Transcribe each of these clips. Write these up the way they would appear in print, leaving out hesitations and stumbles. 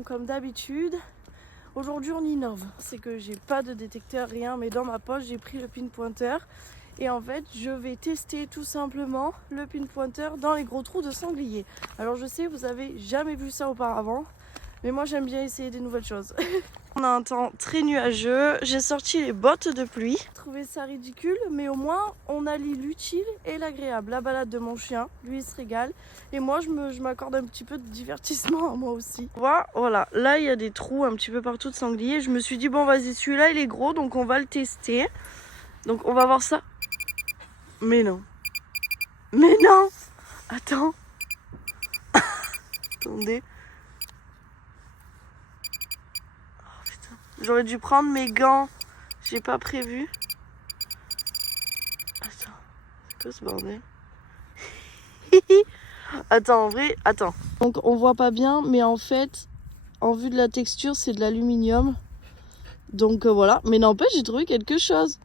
détection comme d'habitude. Aujourd'hui on innove, c'est que j'ai pas de détecteur, rien, mais dans ma poche j'ai pris le pinpointer. Et en fait je vais tester tout simplement le pinpointer dans les gros trous de sanglier. Alors je sais, vous avez jamais vu ça auparavant, mais moi j'aime bien essayer des nouvelles choses. On a un temps très nuageux, j'ai sorti les bottes de pluie. J'ai trouvé ça ridicule, mais au moins on allie l'utile et l'agréable. La balade de mon chien, lui il se régale, et moi je m'accorde un petit peu de divertissement à moi aussi. Voilà, là il y a des trous un petit peu partout de sanglier. Je me suis dit bon vas-y, celui-là il est gros, donc on va le tester. Donc on va voir ça. Mais non. Mais non. Attends. Attendez. J'aurais dû prendre mes gants. J'ai pas prévu. Attends. C'est quoi ce bordel? Attends, en vrai, attends. Donc on voit pas bien, mais en fait, en vue de la texture, c'est de l'aluminium. Donc voilà. Mais n'empêche, j'ai trouvé quelque chose.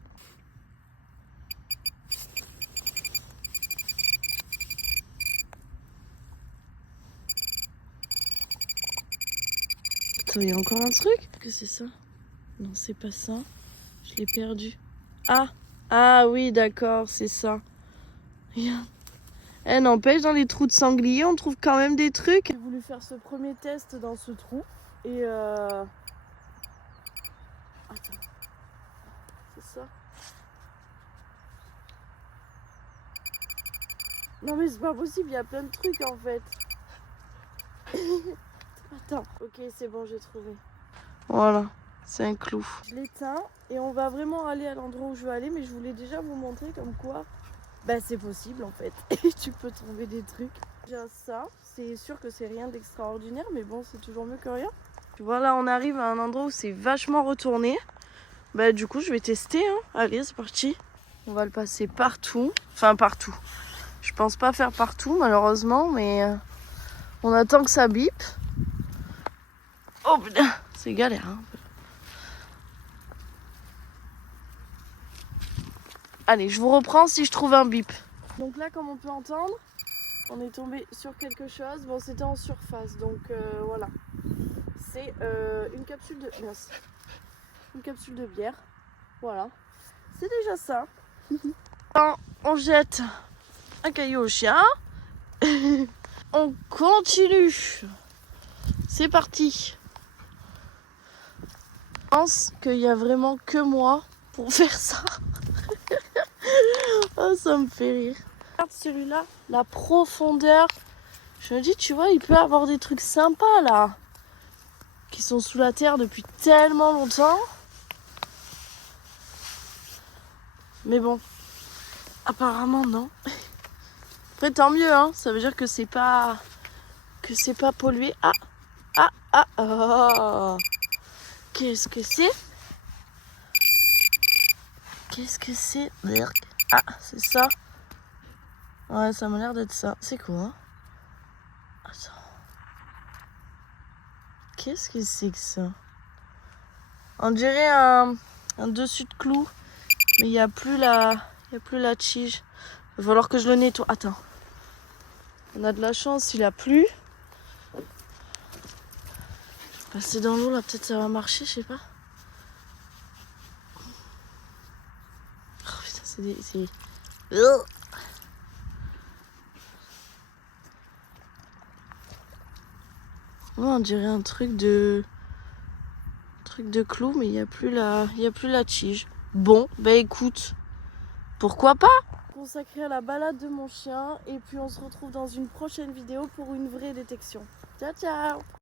Attends, il y a encore un truc? Qu'est-ce que c'est ça? Non, c'est pas ça. Je l'ai perdu. Ah oui, d'accord, c'est ça. Regarde. Eh, n'empêche, dans les trous de sanglier, on trouve quand même des trucs. J'ai voulu faire ce premier test dans ce trou. Et Attends. C'est ça? Non mais c'est pas possible, il y a plein de trucs en fait. Attends. Ok, c'est bon, j'ai trouvé. Voilà, c'est un clou. Je l'éteins et on va vraiment aller à l'endroit où je veux aller, mais je voulais déjà vous montrer comme quoi c'est possible en fait. Et tu peux trouver des trucs. Déjà ça, c'est sûr que c'est rien d'extraordinaire, mais bon, c'est toujours mieux que rien. Tu vois, là on arrive à un endroit où c'est vachement retourné. Du coup je vais tester, hein. Allez, c'est parti. On va le passer partout. Enfin partout. Je pense pas faire partout malheureusement, mais on attend que ça bip. Oh putain, c'est galère, hein. Allez, je vous reprends si je trouve un bip. Donc là, comme on peut entendre, on est tombé sur quelque chose. Bon, c'était en surface, donc voilà. C'est une capsule de... Mince. Une capsule de bière. Voilà. C'est déjà ça. On jette un caillou au chien. On continue. C'est parti. Je pense qu'il y a vraiment que moi pour faire ça. Oh, ça me fait rire. Regarde celui-là, la profondeur. Je me dis, tu vois, il peut avoir des trucs sympas là. Qui sont sous la terre depuis tellement longtemps. Mais bon, apparemment non. Après, tant mieux, hein. Ça veut dire que c'est pas pollué. Oh. Qu'est-ce que c'est? Qu'est-ce que c'est? Ah, c'est ça. Ouais, ça m'a l'air d'être ça. C'est quoi? Attends. Qu'est-ce que c'est que ça? On dirait un dessus de clou. Mais il n'y a plus la tige. Il va falloir que je le nettoie. Attends. On a de la chance, il a plu. Je vais passer dans l'eau là, peut-être ça va marcher, je sais pas. Oh putain, c'est... Oh, on dirait un truc de clou, mais il n'y a plus la tige. Bon, écoute, pourquoi pas? Consacré à la balade de mon chien, et puis on se retrouve dans une prochaine vidéo pour une vraie détection. Ciao ciao.